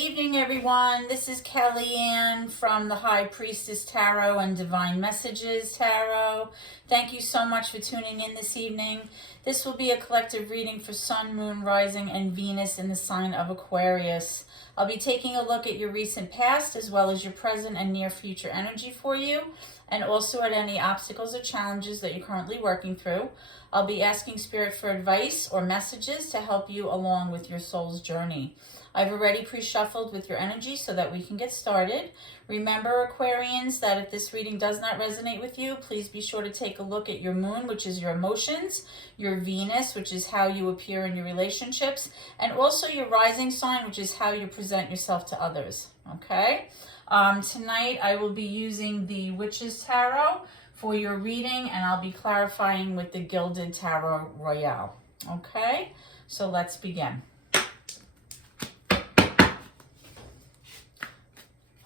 evening, everyone. This is Kellyanne from the High Priestess Tarot and Divine Messages Tarot. Thank you so much for tuning in this evening. This will be a collective reading for Sun, Moon, Rising, and Venus in the sign of Aquarius. I'll be taking a look at your recent past as well as your present and near future energy for you, and also at any obstacles or challenges that you're currently working through. I'll be asking Spirit for advice or messages to help you along with your soul's journey. I've already pre-shuffled with your energy so that we can get started. Remember, Aquarians, that if this reading does not resonate with you, please be sure to take a look at your moon, which is your emotions, your Venus, which is how you appear in your relationships, and also your rising sign, which is how you present yourself to others, okay? Tonight, I will be using the Witch's Tarot for your reading, and I'll be clarifying with the Gilded Tarot Royale, okay? So let's begin.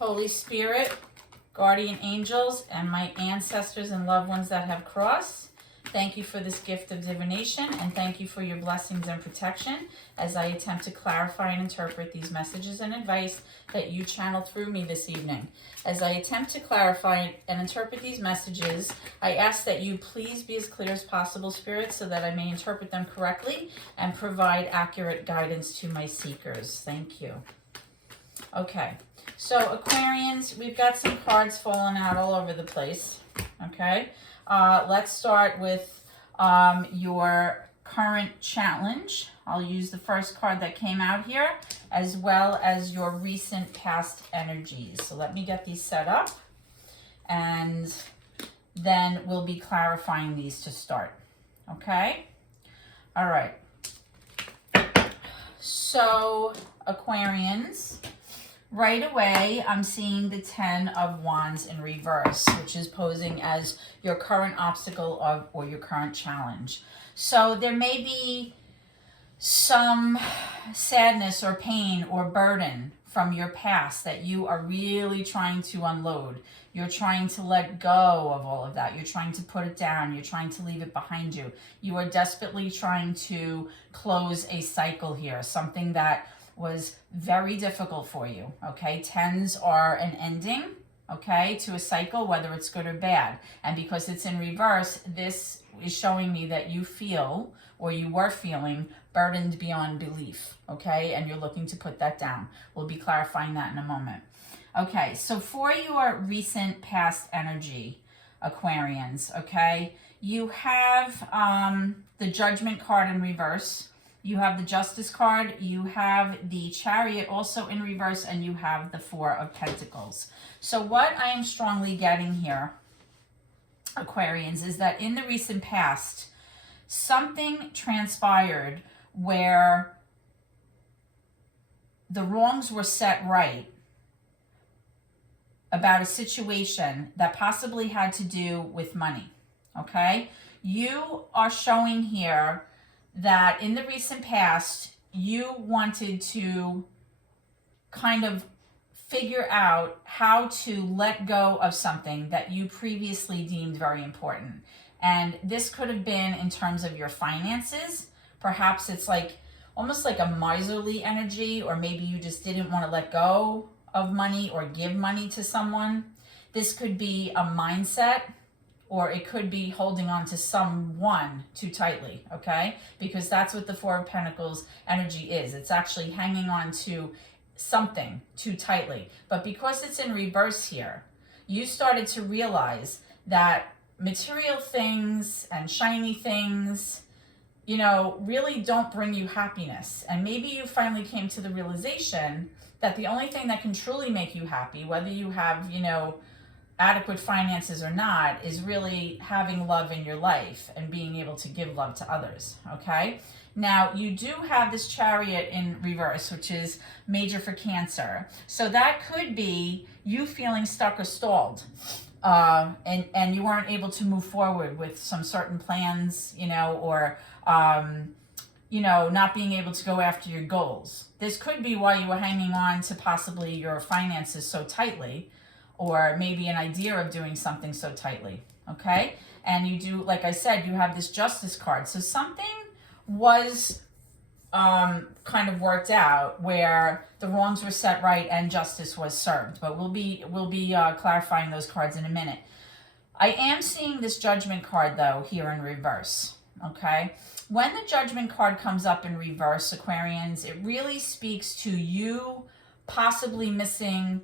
Holy Spirit, guardian angels, and my ancestors and loved ones that have crossed, thank you for this gift of divination, and thank you for your blessings and protection as I attempt to clarify and interpret these messages and advice that you channel through me this evening. As I attempt to clarify and interpret these messages, I ask that you please be as clear as possible, Spirit, so that I may interpret them correctly and provide accurate guidance to my seekers. Thank you. Okay. So Aquarians, we've got some cards falling out all over the place, okay? Let's start with your current challenge. I'll use the first card that came out here, as well as your recent past energies. So let me get these set up, and then we'll be clarifying these to start, okay? All right. So Aquarians, right away, I'm seeing the 10 of Wands in reverse, which is posing as your current obstacle or your current challenge. So there may be some sadness or pain or burden from your past that you are really trying to unload. You're trying to let go of all of that. You're trying to put it down. You're trying to leave it behind you. You are desperately trying to close a cycle here, something that was very difficult for you, okay? Tens are an ending, okay, to a cycle, whether it's good or bad. And because it's in reverse, this is showing me that you feel, or you were feeling, burdened beyond belief, okay? And you're looking to put that down. We'll be clarifying that in a moment. Okay, so for your recent past energy, Aquarians, okay, you have the Judgment card in reverse. You have the Justice card, you have the Chariot also in reverse, and you have the Four of Pentacles. So what I am strongly getting here, Aquarians, is that in the recent past, something transpired where the wrongs were set right about a situation that possibly had to do with money, okay? You are showing here that in the recent past, you wanted to kind of figure out how to let go of something that you previously deemed very important. And this could have been in terms of your finances. Perhaps it's like almost like a miserly energy, or maybe you just didn't want to let go of money or give money to someone. This could be a mindset, or it could be holding on to someone too tightly, okay? Because that's what the Four of Pentacles energy is. It's actually hanging on to something too tightly. But because it's in reverse here, you started to realize that material things and shiny things, you know, really don't bring you happiness. And maybe you finally came to the realization that the only thing that can truly make you happy, whether you have, you know, adequate finances or not, is really having love in your life and being able to give love to others, okay? Now, you do have this Chariot in reverse, which is major for Cancer. So that could be you feeling stuck or stalled, and you weren't able to move forward with some certain plans, you know, or, you know, not being able to go after your goals. This could be why you were hanging on to possibly your finances so tightly, or maybe an idea of doing something so tightly, okay? And you do, like I said, you have this Justice card. So something was kind of worked out, where the wrongs were set right and justice was served. But we'll be clarifying those cards in a minute. I am seeing this Judgment card, though, here in reverse, okay? When the Judgment card comes up in reverse, Aquarians, it really speaks to you possibly missing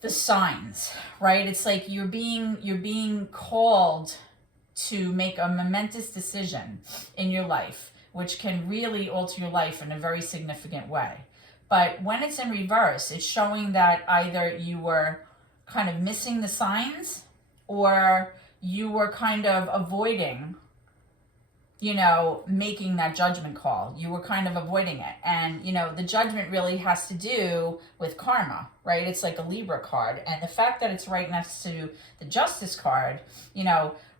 the signs, right? It's like you're being called to make a momentous decision in your life, which can really alter your life in a very significant way. But when it's in reverse, it's showing that either you were kind of missing the signs, or you were kind of avoiding, making that judgment call. You were kind of avoiding it. And, the Judgment really has to do with karma, right? It's like a Libra card. And the fact that it's right next to the Justice card,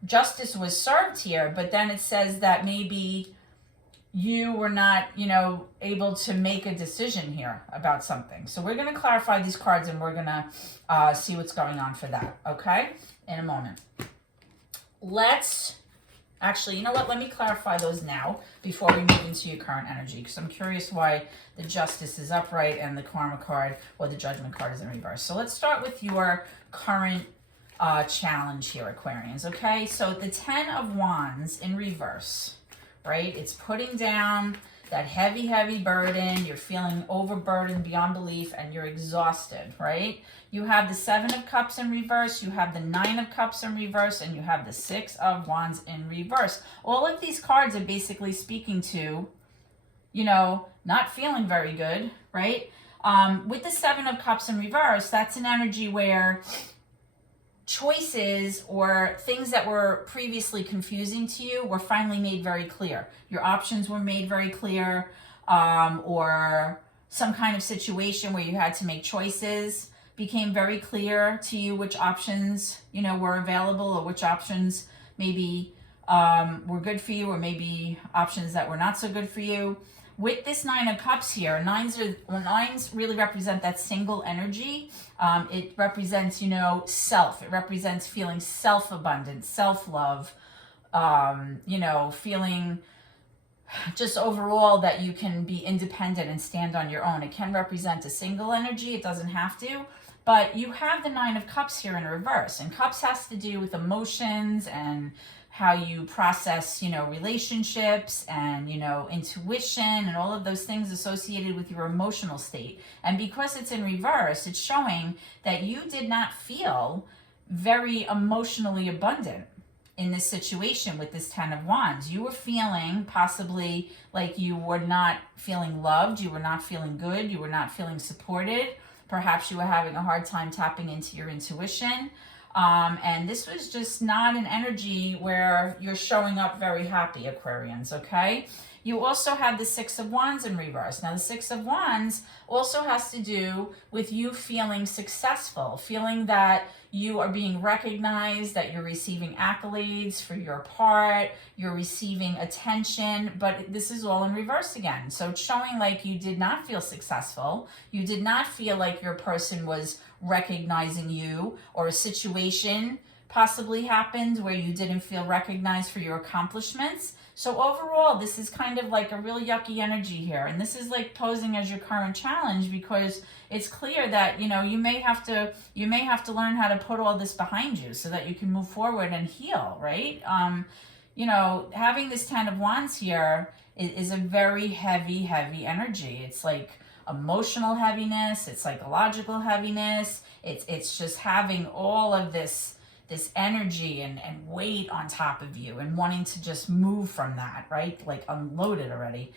justice was served here, but then it says that maybe you were not, able to make a decision here about something. So we're going to clarify these cards, and we're going to see what's going on for that, okay? In a moment. Actually, you know what? Let me clarify those now before we move into your current energy, because I'm curious why the Justice is upright and the Karma card or the Judgment card is in reverse. So let's start with your current challenge here, Aquarians, okay? So the Ten of Wands in reverse, right? It's putting down that heavy, heavy burden. You're feeling overburdened beyond belief, and you're exhausted, right? You have the Seven of Cups in reverse, you have the Nine of Cups in reverse, and you have the Six of Wands in reverse. All of these cards are basically speaking to, not feeling very good, right? With the Seven of Cups in reverse, that's an energy where choices or things that were previously confusing to you were finally made very clear. Your options were made very clear, or some kind of situation where you had to make choices became very clear to you, which options, were available, or which options maybe were good for you, or maybe options that were not so good for you. With this Nine of Cups here, nines really represent that single energy. It represents, self. It represents feeling self-abundant, self-love, feeling just overall that you can be independent and stand on your own. It can represent a single energy. It doesn't have to. But you have the Nine of Cups here in reverse. And Cups has to do with emotions and how you process, relationships and, intuition and all of those things associated with your emotional state. And because it's in reverse, it's showing that you did not feel very emotionally abundant in this situation with this Ten of Wands. You were feeling possibly like you were not feeling loved, you were not feeling good, you were not feeling supported. Perhaps you were having a hard time tapping into your intuition. And this was just not an energy where you're showing up very happy, Aquarians, okay? You also have the Six of Wands in reverse. Now, the Six of Wands also has to do with you feeling successful, feeling that you are being recognized, that you're receiving accolades for your part, you're receiving attention, but this is all in reverse again. So it's showing like you did not feel successful, you did not feel like your person was recognizing you, or a situation possibly happened where you didn't feel recognized for your accomplishments. So overall, this is kind of like a real yucky energy here. And this is like posing as your current challenge, because it's clear that, you may have to learn how to put all this behind you so that you can move forward and heal, right? Having this Ten of Wands here is a very heavy, heavy energy. It's like emotional heaviness, it's psychological heaviness. It's just having all of this energy and weight on top of you and wanting to just move from that, right? Like unload it already.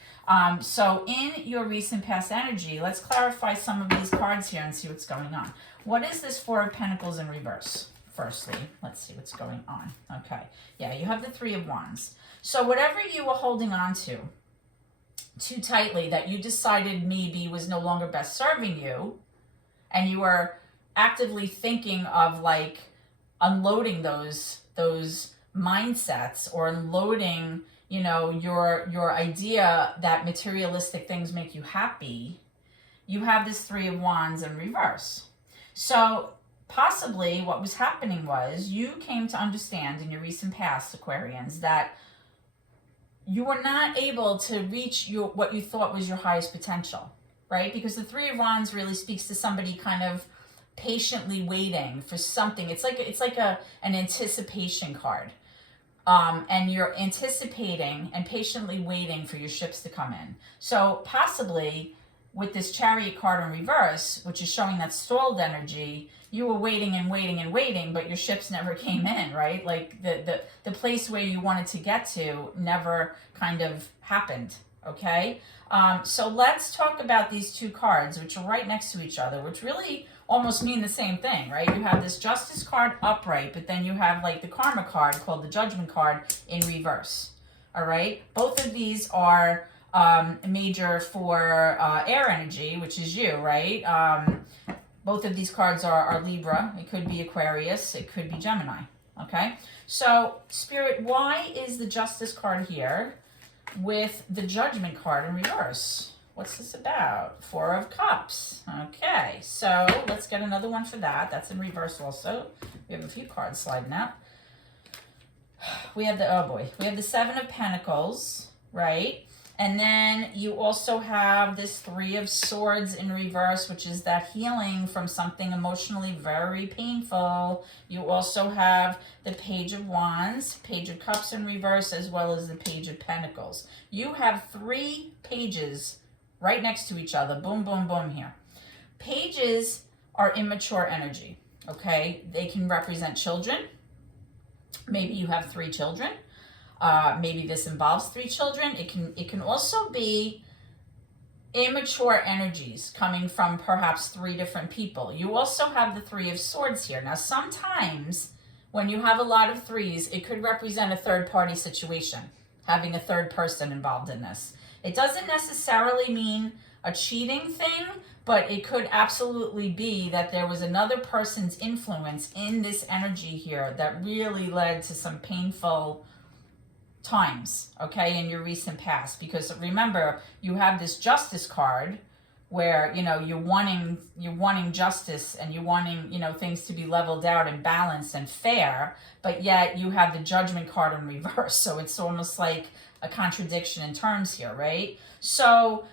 So in your recent past energy, let's clarify some of these cards here and see what's going on. What is this Four of Pentacles in reverse? Firstly, let's see what's going on. Okay. Yeah, you have the Three of Wands. So whatever you were holding on to too tightly that you decided maybe was no longer best serving you, and you were actively thinking of like unloading those mindsets, or unloading, your idea that materialistic things make you happy, you have this Three of Wands in reverse. So possibly what was happening was you came to understand in your recent past, Aquarians, that you were not able to reach what you thought was your highest potential, right? Because the Three of Wands really speaks to somebody kind of patiently waiting for something. It's like an anticipation card. And you're anticipating and patiently waiting for your ships to come in. So possibly with this Chariot card in reverse, which is showing that stalled energy, you were waiting and waiting and waiting, but your ships never came in, right? Like the place where you wanted to get to never kind of happened, okay? So let's talk about these two cards, which are right next to each other, which really almost mean the same thing, right? You have this Justice card upright, but then you have like the Karma card called the Judgment card in reverse, all right? Both of these are major for air energy, which is you, right? Both of these cards are Libra. It could be Aquarius. It could be Gemini, okay? So, Spirit, why is the Justice card here with the Judgment card in reverse? What's this about? Four of Cups. Okay, so let's get another one for that. That's in reverse also. We have a few cards sliding out. We have the, oh boy, we have the Seven of Pentacles, right? And then you also have this Three of Swords in reverse, which is that healing from something emotionally very painful. You also have the Page of Wands, Page of Cups in reverse, as well as the Page of Pentacles. You have three pages right next to each other. Boom, boom, boom here. Pages are immature energy, okay? They can represent children. Maybe you have three children. Maybe this involves three children. It can also be immature energies coming from perhaps three different people. You also have the Three of Swords here. Now, sometimes when you have a lot of threes, it could represent a third-party situation, having a third person involved in this. It doesn't necessarily mean a cheating thing, but it could absolutely be that there was another person's influence in this energy here that really led to some painful times, okay, in your recent past. Because remember, you have this Justice card where, you know, you're wanting justice and you're wanting, you know, things to be leveled out and balanced and fair, but yet you have the Judgment card in reverse. So it's almost like a contradiction in terms here, right? So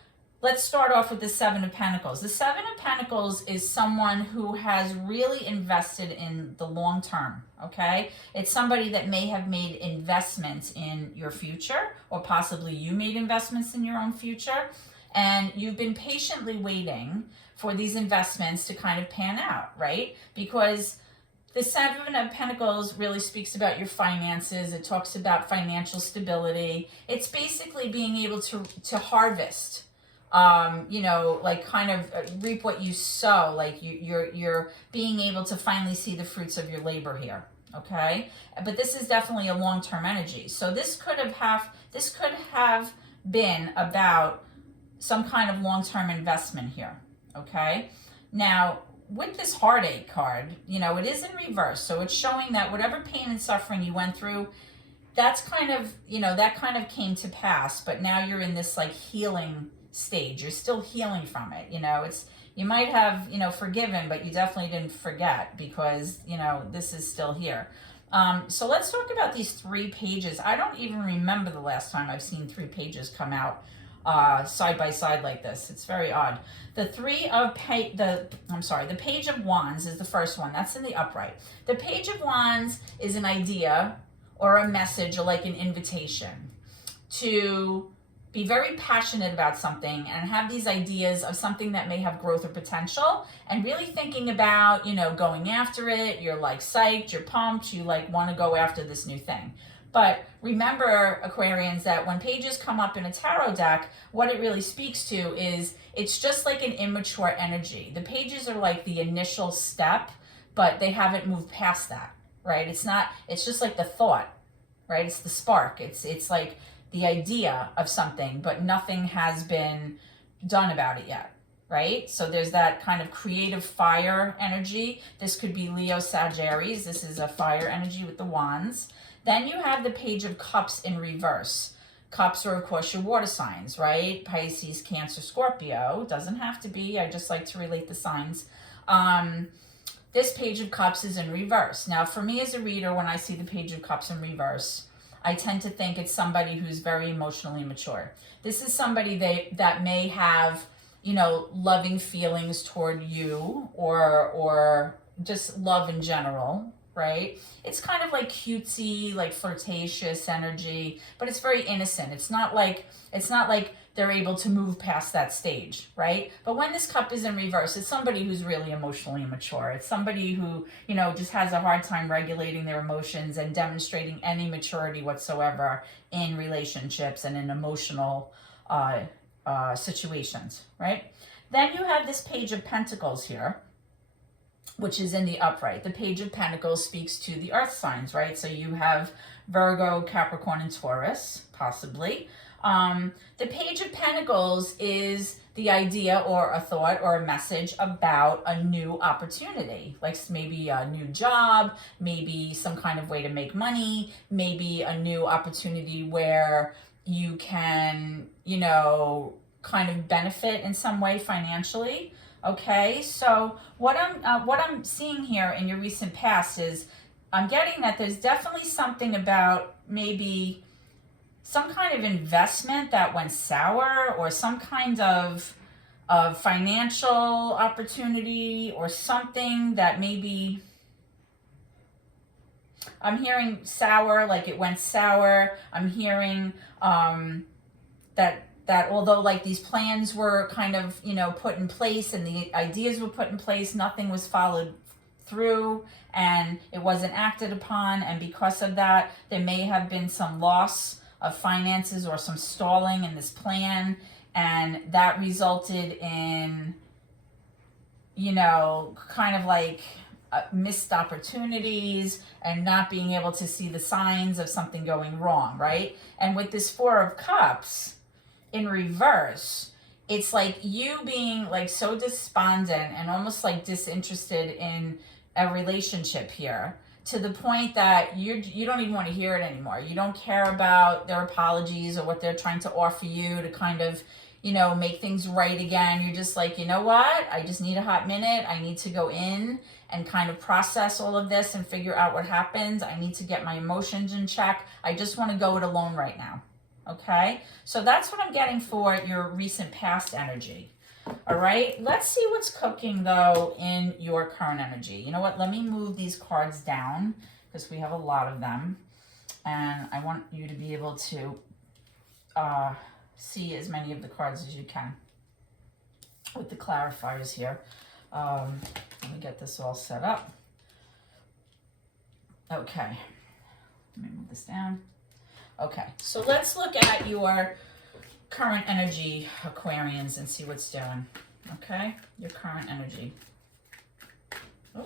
let's start off with the Seven of Pentacles. The Seven of Pentacles is someone who has really invested in the long term, okay? It's somebody that may have made investments in your future, or possibly you made investments in your own future, and you've been patiently waiting for these investments to kind of pan out, right? Because the Seven of Pentacles really speaks about your finances. It talks about financial stability. It's basically being able to harvest, you know, like kind of reap what you sow. Like you're being able to finally see the fruits of your labor here, okay? But this is definitely a long-term energy. So this could have been about some kind of long-term investment here, okay? Now, with this Heartache card, you know, it is in reverse. So it's showing that whatever pain and suffering you went through, that's kind of, you know, that kind of came to pass. But now you're in this like healing stage. You're still healing from it. You know, you might have, you know, forgiven, but you definitely didn't forget, because, you know, this is still here. So let's talk about these three pages. I don't even remember the last time I've seen three pages come out side by side like this. It's very odd. The Page of Wands is the first one. That's in the upright. The Page of Wands is an idea or a message or like an invitation to be very passionate about something and have these ideas of something that may have growth or potential, and really thinking about, you know, going after it. You're like psyched, you're pumped, you like want to go after this new thing. But remember, Aquarians, that when pages come up in a tarot deck, what it really speaks to is it's just like an immature energy. The pages are like the initial step, but they haven't moved past that, right? It's just like the thought, right? It's the spark. It's like the idea of something, but nothing has been done about it yet, right? So there's that kind of creative fire energy. This could be Leo, Sagittarius. This is a fire energy with the wands. Then you have the Page of Cups in reverse. Cups are, of course, your water signs, right? Pisces, Cancer, Scorpio. Doesn't have to be. I just like to relate the signs. This Page of Cups is in reverse. Now, for me as a reader, when I see the Page of Cups in reverse, I tend to think it's somebody who's very emotionally mature. This is somebody that may have, you know, loving feelings toward you, or just love in general, right? It's kind of like cutesy, like flirtatious energy, but it's very innocent. It's not like they're able to move past that stage, right? But when this cup is in reverse, it's somebody who's really emotionally immature. It's somebody who, you know, just has a hard time regulating their emotions and demonstrating any maturity whatsoever in relationships and in emotional situations, right? Then you have this Page of Pentacles here, which is in the upright. The Page of Pentacles speaks to the earth signs, right? So you have Virgo, Capricorn, and Taurus, possibly. The Page of Pentacles is the idea or a thought or a message about a new opportunity, like maybe a new job, maybe some kind of way to make money, maybe a new opportunity where you can, you know, kind of benefit in some way financially. Okay, so what I'm seeing here in your recent past is I'm getting that there's definitely something about maybe some kind of investment that went sour, or some kind of financial opportunity, or something that maybe, I'm hearing sour, like it went sour. I'm hearing that although like these plans were kind of, you know, put in place and the ideas were put in place, nothing was followed through and it wasn't acted upon. And because of that, there may have been some loss of finances or some stalling in this plan. And that resulted in, you know, kind of like missed opportunities and not being able to see the signs of something going wrong, right? And with this Four of Cups in reverse, it's like you being like so despondent and almost like disinterested in a relationship here, to the point that you don't even want to hear it anymore. You don't care about their apologies or what they're trying to offer you to kind of, you know, make things right again. You're just like, you know what? I just need a hot minute. I need to go in and kind of process all of this and figure out what happened. I need to get my emotions in check. I just want to go it alone right now. Okay? So that's what I'm getting for your recent past energy. All right, let's see what's cooking though in your current energy. You know what? Let me move these cards down because we have a lot of them. And I want you to be able to see as many of the cards as you can with the clarifiers here. Let me get this all set up. Okay, let me move this down. Okay, so let's look at your current energy, Aquarians, and see what's doing. Okay, your current energy. Oh,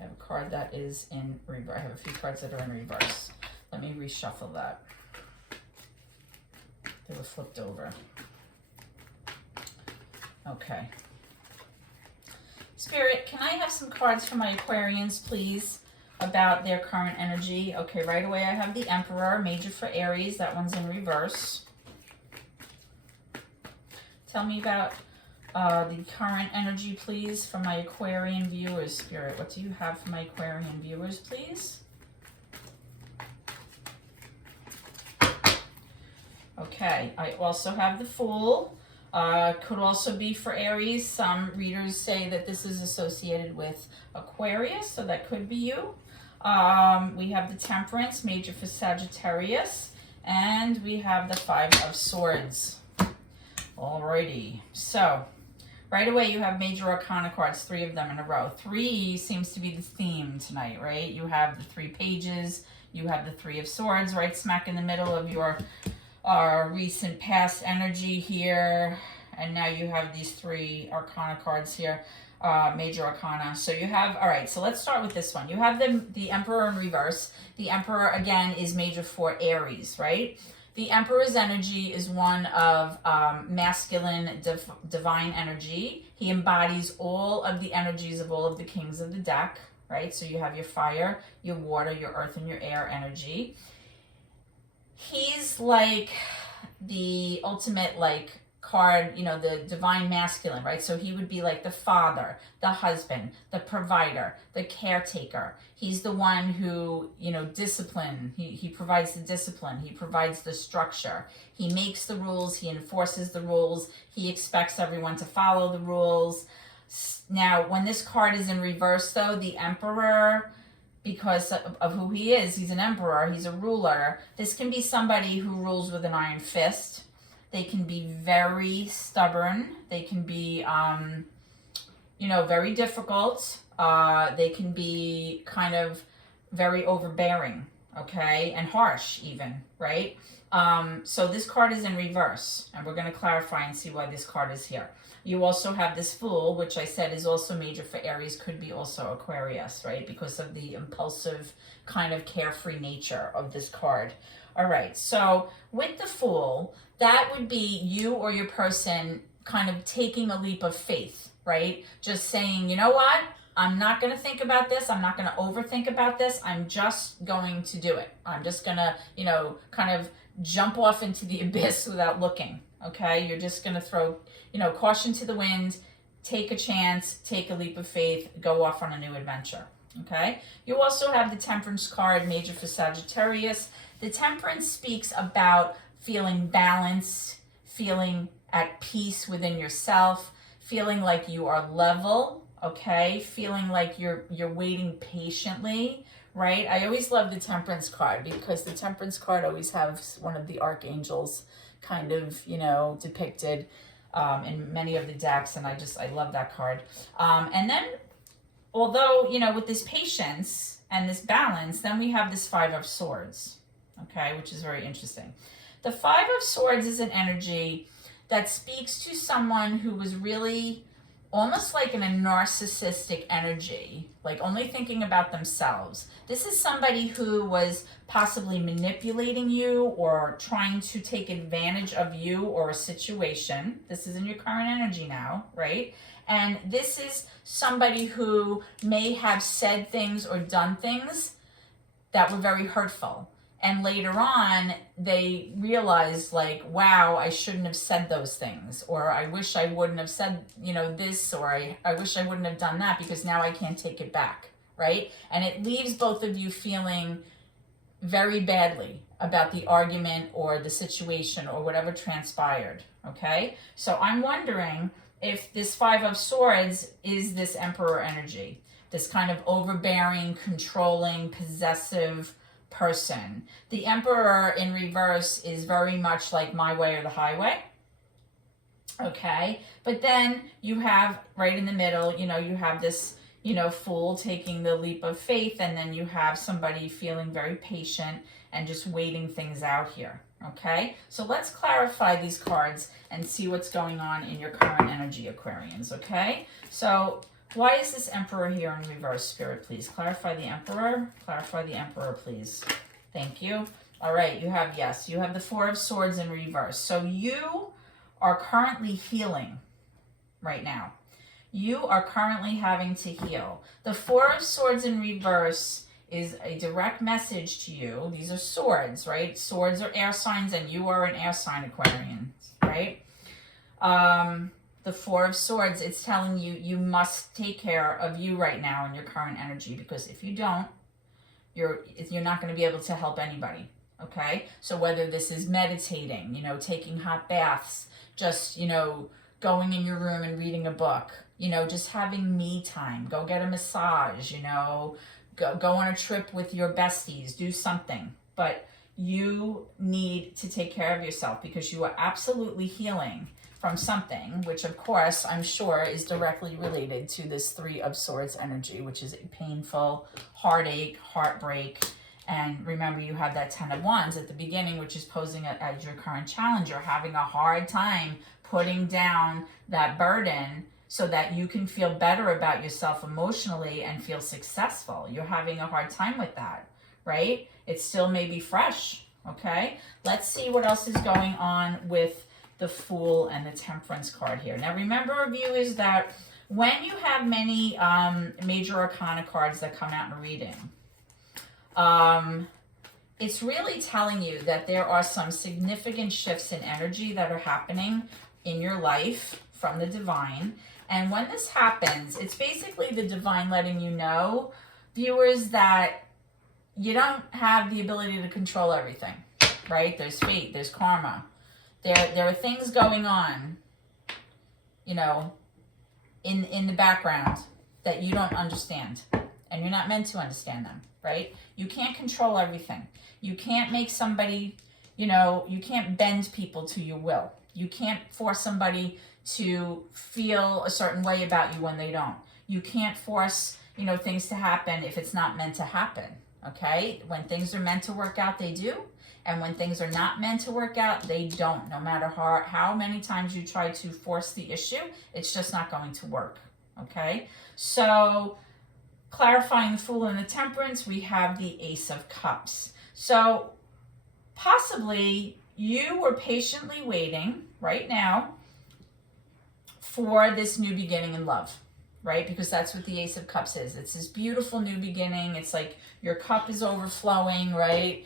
I have a card that is in reverse. I have a few cards that are in reverse. Let me reshuffle that. They were flipped over. Okay. Spirit, can I have some cards for my Aquarians, please, about their current energy? Okay, right away I have the Emperor, major for Aries. That one's in reverse. Tell me about the current energy, please, for my Aquarian viewers. Spirit, what do you have for my Aquarian viewers, please? Okay, I also have the Fool. Could also be for Aries. Some readers say that this is associated with Aquarius, so that could be you. We have the Temperance, major for Sagittarius. And we have the Five of Swords. Alrighty, so right away you have major arcana cards, 3 of them in a row. 3 seems to be the theme tonight, right? You have the 3 pages, you have the 3 of Swords right smack in the middle of your recent past energy here, and now you have these 3 arcana cards here, major arcana. So you have, all right, so let's start with this one. You have the Emperor in reverse. The Emperor, again, is major for Aries, right? The Emperor's energy is one of masculine, divine energy. He embodies all of the energies of all of the kings of the deck, right? So you have your fire, your water, your earth, and your air energy. He's like the ultimate, like, card, you know, the divine masculine, right? So he would be like the father, the husband, the provider, the caretaker. He's the one who, you know, he provides the discipline, he provides the structure, he makes the rules, he enforces the rules, he expects everyone to follow the rules. Now, when this card is in reverse though, the Emperor, because of who he is, he's an emperor, he's a ruler. This can be somebody who rules with an iron fist. They can be very stubborn. They can be, you know, very difficult. They can be kind of very overbearing, okay, and harsh even, right? So this card is in reverse, and we're going to clarify and see why this card is here. You also have this Fool, which I said is also major for Aries, could be also Aquarius, right? Because of the impulsive kind of carefree nature of this card. All right, so with the Fool, that would be you or your person kind of taking a leap of faith, right? Just saying, you know what? I'm not going to think about this. I'm not going to overthink about this. I'm just going to do it. I'm just going to, you know, kind of jump off into the abyss without looking, okay? You're just going to throw, you know, caution to the wind, take a chance, take a leap of faith, go off on a new adventure, okay? You also have the Temperance card, major for Sagittarius. The Temperance speaks about feeling balanced, feeling at peace within yourself, feeling like you are level, okay? Feeling like you're waiting patiently, right? I always love the Temperance card because the Temperance card always has one of the archangels kind of, you know, depicted in many of the decks, and I love that card. And then, although, you know, with this patience and this balance, then we have this Five of Swords, okay, which is very interesting. The Five of Swords is an energy that speaks to someone who was really almost like in a narcissistic energy, like only thinking about themselves. This is somebody who was possibly manipulating you or trying to take advantage of you or a situation. This is in your current energy now, right? And this is somebody who may have said things or done things that were very hurtful. And later on, they realized like, wow, I shouldn't have said those things. Or I wish I wouldn't have said, you know, this, or I wish I wouldn't have done that because now I can't take it back, right? And it leaves both of you feeling very badly about the argument or the situation or whatever transpired, okay? So I'm wondering if this Five of Swords is this Emperor energy, this kind of overbearing, controlling, possessive person. The Emperor in reverse is very much like my way or the highway, okay? But then you have right in the middle, you know, you have this, you know, Fool taking the leap of faith, and then you have somebody feeling very patient and just waiting things out here, okay? So let's clarify these cards and see what's going on in your current energy, Aquarians, okay? So why is this Emperor here in reverse, Spirit, please? Clarify the Emperor. Clarify the Emperor, please. Thank you. All right, you have, yes, you have the Four of Swords in reverse. So you are currently healing right now. You are currently having to heal. The Four of Swords in reverse is a direct message to you. These are swords, right? Swords are air signs, and you are an air sign, Aquarian, right? The Four of Swords, it's telling you, you must take care of you right now in your current energy, because if you don't, you're not going to be able to help anybody, okay? So whether this is meditating, you know, taking hot baths, just, you know, going in your room and reading a book, you know, just having me time, go get a massage, you know, go on a trip with your besties, do something. But you need to take care of yourself because you are absolutely healing from something, which of course I'm sure is directly related to this Three of Swords energy, which is a painful heartache, heartbreak. And remember, you have that Ten of Wands at the beginning, which is posing as your current challenge. You're having a hard time putting down that burden so that you can feel better about yourself emotionally and feel successful. You're having a hard time with that, right? It still may be fresh, okay? Let's see what else is going on with the Fool and the Temperance card here. Now remember, viewers, that when you have many major arcana cards that come out in a reading, it's really telling you that there are some significant shifts in energy that are happening in your life from the divine. And when this happens, it's basically the divine letting you know, viewers, that you don't have the ability to control everything, right? There's fate, there's karma. There are things going on, you know, in the background that you don't understand. And you're not meant to understand them, right? You can't control everything. You can't make somebody, you know, you can't bend people to your will. You can't force somebody to feel a certain way about you when they don't. You can't force, you know, things to happen if it's not meant to happen, okay? When things are meant to work out, they do. And when things are not meant to work out, they don't. No matter how many times you try to force the issue, it's just not going to work, okay? So, clarifying the Fool and the Temperance, we have the Ace of Cups. So, possibly you were patiently waiting right now for this new beginning in love, right? Because that's what the Ace of Cups is. It's this beautiful new beginning. It's like your cup is overflowing, right?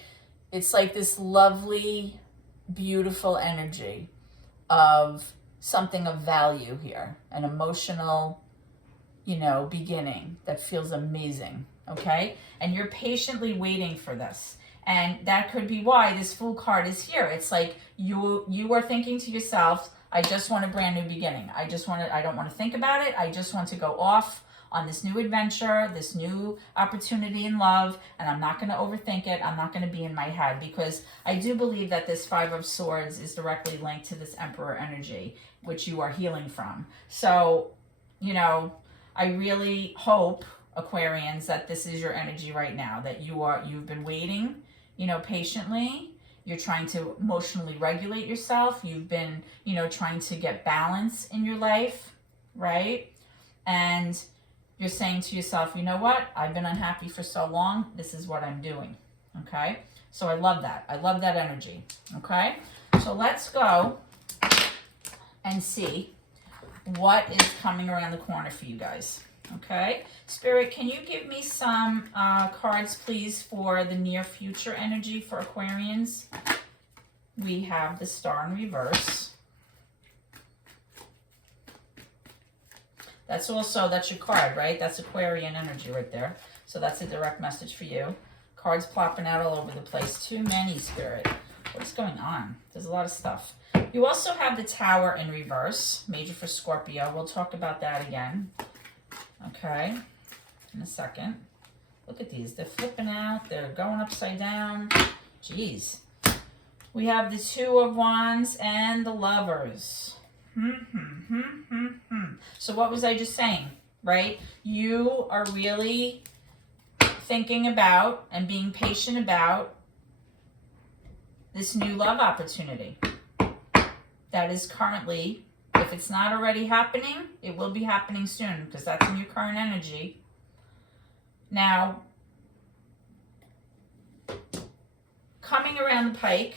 It's like this lovely, beautiful energy of something of value here, an emotional, you know, beginning that feels amazing, okay? And you're patiently waiting for this. And that could be why this Fool card is here. It's like you are thinking to yourself, I just want a brand new beginning. I don't want to think about it. I just want to go off on this new adventure, this new opportunity in love, and I'm not going to overthink it. I'm not going to be in my head, because I do believe that this Five of Swords is directly linked to this Emperor energy, which you are healing from. So, you know, I really hope, Aquarians, that this is your energy right now, that you've been waiting, you know, patiently. You're trying to emotionally regulate yourself. You've been, you know, trying to get balance in your life, right? And you're saying to yourself, you know what? I've been unhappy for so long. This is what I'm doing, okay? So I love that. I love that energy, okay? So let's go and see what is coming around the corner for you guys, okay? Spirit, can you give me some cards, please, for the near future energy for Aquarians? We have the Star in reverse. That's your card, right? That's Aquarian energy right there. So that's a direct message for you. Cards plopping out all over the place. Too many, Spirit. What's going on? There's a lot of stuff. You also have the Tower in reverse, major for Scorpio. We'll talk about that again. Okay, in a second. Look at these. They're flipping out. They're going upside down. Jeez. We have the Two of Wands and the Lovers. So what was I just saying, right? You are really thinking about and being patient about this new love opportunity that is currently, if it's not already happening, it will be happening soon, because that's in your current energy. Now, coming around the pike,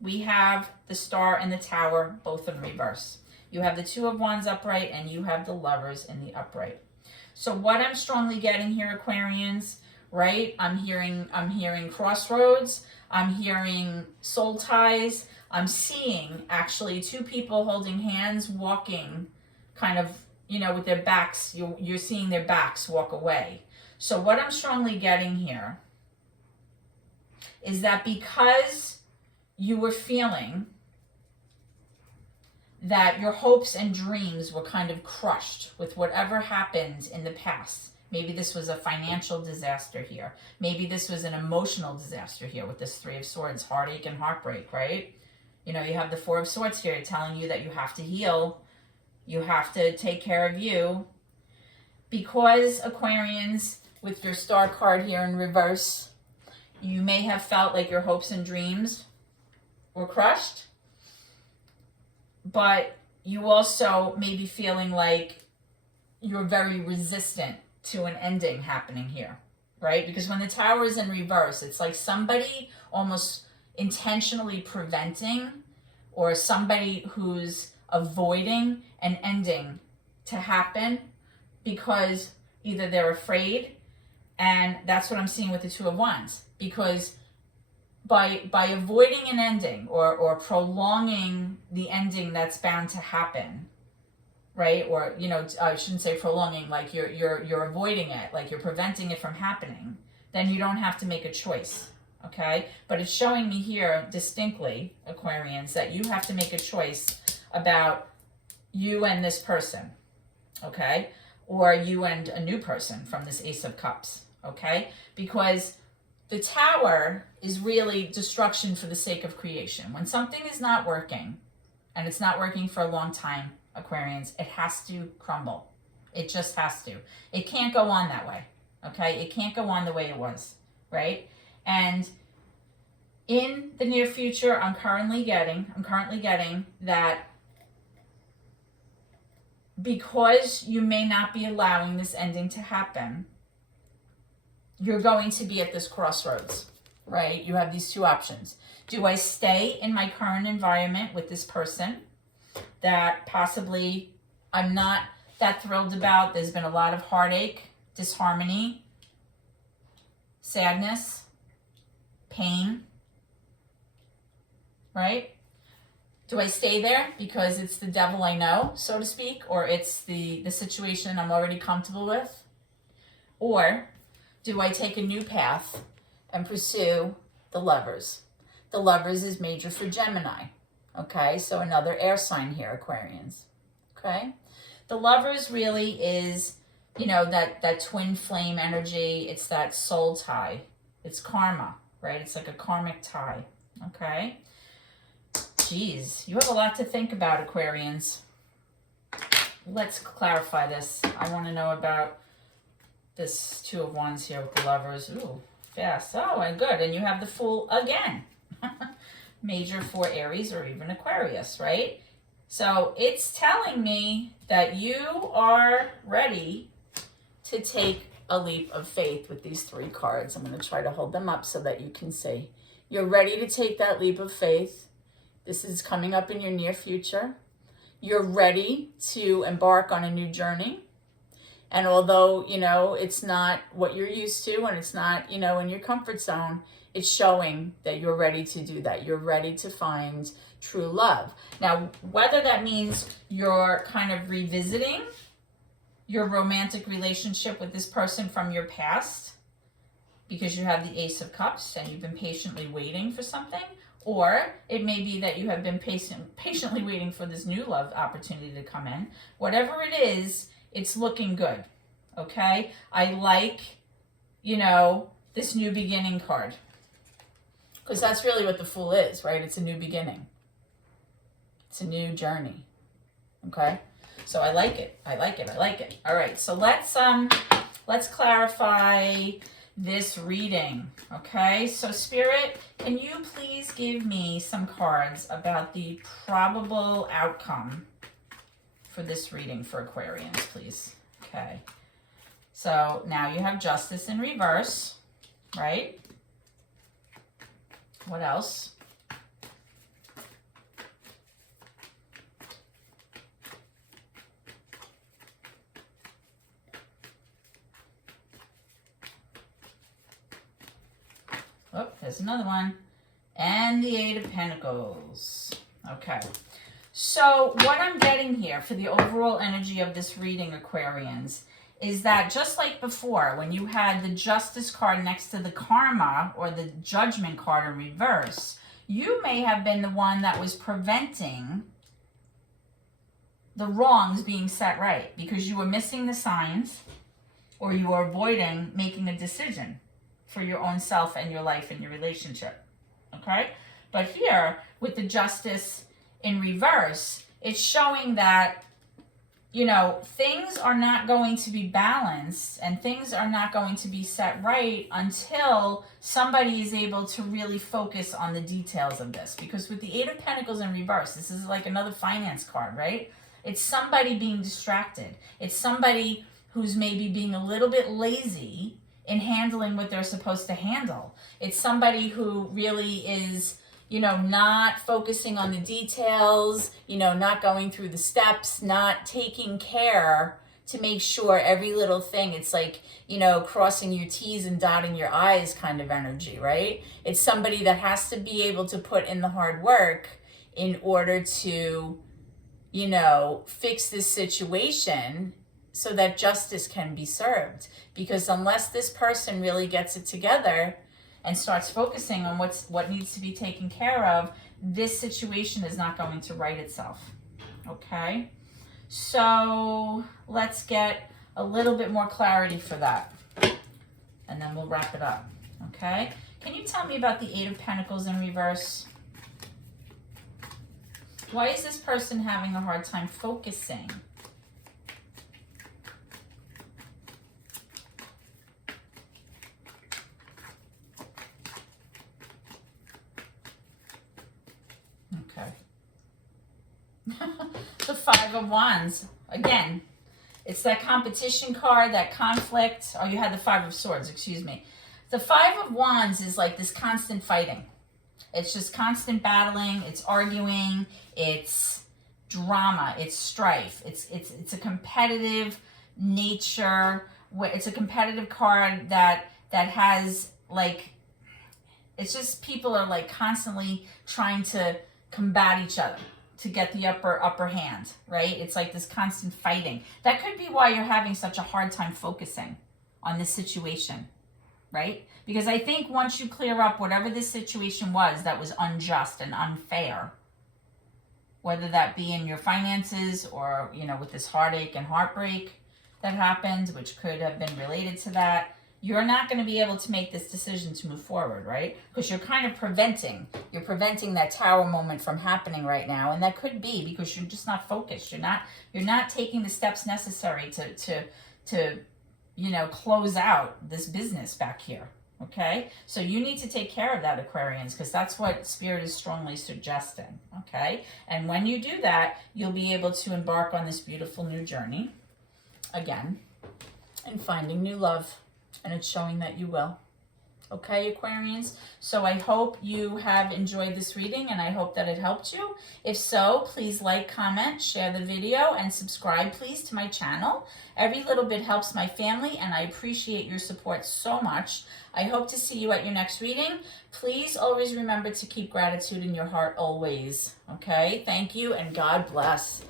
we have the Star and the Tower, both in reverse. You have the Two of Wands upright, and you have the Lovers in the upright. So what I'm strongly getting here, Aquarians, right? I'm hearing crossroads. I'm hearing soul ties. I'm seeing actually two people holding hands, walking kind of, you know, with their backs. You're seeing their backs walk away. So what I'm strongly getting here is that because you were feeling that your hopes and dreams were kind of crushed with whatever happened in the past. Maybe this was a financial disaster here. Maybe this was an emotional disaster here with this Three of Swords, heartache and heartbreak, right? You know, you have the Four of Swords here telling you that you have to heal. You have to take care of you. Because, Aquarians, with your Star card here in reverse, you may have felt like your hopes and dreams were crushed. But you also may be feeling like you're very resistant to an ending happening here, right? Because when the Tower is in reverse, it's like somebody almost intentionally preventing, or somebody who's avoiding an ending to happen because either they're afraid, and that's what I'm seeing with the Two of Wands, because by avoiding an ending or prolonging the ending that's bound to happen, right? Or, you know, I shouldn't say prolonging, like you're avoiding it, like you're preventing it from happening, then you don't have to make a choice, okay? But it's showing me here distinctly, Aquarians, that you have to make a choice about you and this person, okay? Or you and a new person from this Ace of Cups, okay? Because the Tower is really destruction for the sake of creation. When something is not working, and it's not working for a long time, Aquarians, it has to crumble. It just has to. It can't go on that way, okay? It can't go on the way it was, right? And in the near future, I'm currently getting that because you may not be allowing this ending to happen, you're going to be at this crossroads, right? You have these two options. Do I stay in my current environment with this person that possibly I'm not that thrilled about? There's been a lot of heartache, disharmony, sadness, pain, right? Do I stay there because it's the devil I know, so to speak, or it's the situation I'm already comfortable with? Or do I take a new path and pursue the Lovers? The Lovers is major for Gemini, okay? So another air sign here, Aquarians, okay? The Lovers really is, you know, that twin flame energy. It's that soul tie. It's karma, right? It's like a karmic tie, okay? Geez, you have a lot to think about, Aquarians. Let's clarify this. I want to know about this Two of Wands here with the Lovers. Ooh, fast. Oh, and good. And you have the Fool again. Major for Aries or even Aquarius, right? So it's telling me that you are ready to take a leap of faith with these three cards. I'm going to try to hold them up so that you can see. You're ready to take that leap of faith. This is coming up in your near future. You're ready to embark on a new journey. And although, you know, it's not what you're used to and it's not, you know, in your comfort zone, it's showing that you're ready to do that. You're ready to find true love. Now, whether that means you're kind of revisiting your romantic relationship with this person from your past because you have the Ace of Cups and you've been patiently waiting for something, or it may be that you have been patiently waiting for this new love opportunity to come in. Whatever it is, it's looking good, okay? I like, you know, this new beginning card. Because that's really what the Fool is, right? It's a new beginning. It's a new journey, okay? So I like it. I like it. I like it. All right, so let's clarify this reading, okay? So Spirit, can you please give me some cards about the probable outcome for this reading for Aquarians, please? Okay. So now you have Justice in reverse, right? What else? Oh, there's another one. And the Eight of Pentacles. Okay. So what I'm getting here for the overall energy of this reading, Aquarians, is that just like before, when you had the Justice card next to the Karma or the Judgment card in reverse, you may have been the one that was preventing the wrongs being set right because you were missing the signs or you were avoiding making a decision for your own self and your life and your relationship, okay? But here, with the Justice in reverse, it's showing that, you know, things are not going to be balanced and things are not going to be set right until somebody is able to really focus on the details of this. Because with the Eight of Pentacles in reverse, this is like another finance card, right? It's somebody being distracted. It's somebody who's maybe being a little bit lazy in handling what they're supposed to handle. It's somebody who really is, you know, not focusing on the details, you know, not going through the steps, not taking care to make sure every little thing, it's like, you know, crossing your T's and dotting your I's kind of energy, right? It's somebody that has to be able to put in the hard work in order to, you know, fix this situation so that justice can be served. Because unless this person really gets it together and starts focusing on what needs to be taken care of, this situation is not going to right itself. Okay? So let's get a little bit more clarity for that. And then we'll wrap it up. Okay? Can you tell me about the Eight of Pentacles in reverse? Why is this person having a hard time focusing? Okay. The Five of Wands. Again, it's that competition card, that conflict. Oh, you had the Five of Swords, excuse me. The Five of Wands is like this constant fighting. It's just constant battling, it's arguing, it's drama, it's strife. It's a competitive nature. It's a competitive card that has like, it's just people are like constantly trying to combat each other to get the upper hand, right? It's like this constant fighting. That could be why you're having such a hard time focusing on this situation, right? Because I think once you clear up whatever this situation was that was unjust and unfair, whether that be in your finances or, you know, with this heartache and heartbreak that happened, which could have been related to that, you're not going to be able to make this decision to move forward, right? Because you're kind of preventing that tower moment from happening right now. And that could be because you're just not focused. You're not taking the steps necessary to you know, close out this business back here. Okay, so you need to take care of that, Aquarians, because that's what Spirit is strongly suggesting. Okay, and when you do that, you'll be able to embark on this beautiful new journey again and finding new love, and it's showing that you will. Okay, Aquarians, so I hope you have enjoyed this reading, and I hope that it helped you. If so, please like, comment, share the video, and subscribe, please, to my channel. Every little bit helps my family, and I appreciate your support so much. I hope to see you at your next reading. Please always remember to keep gratitude in your heart always. Okay, thank you, and God bless.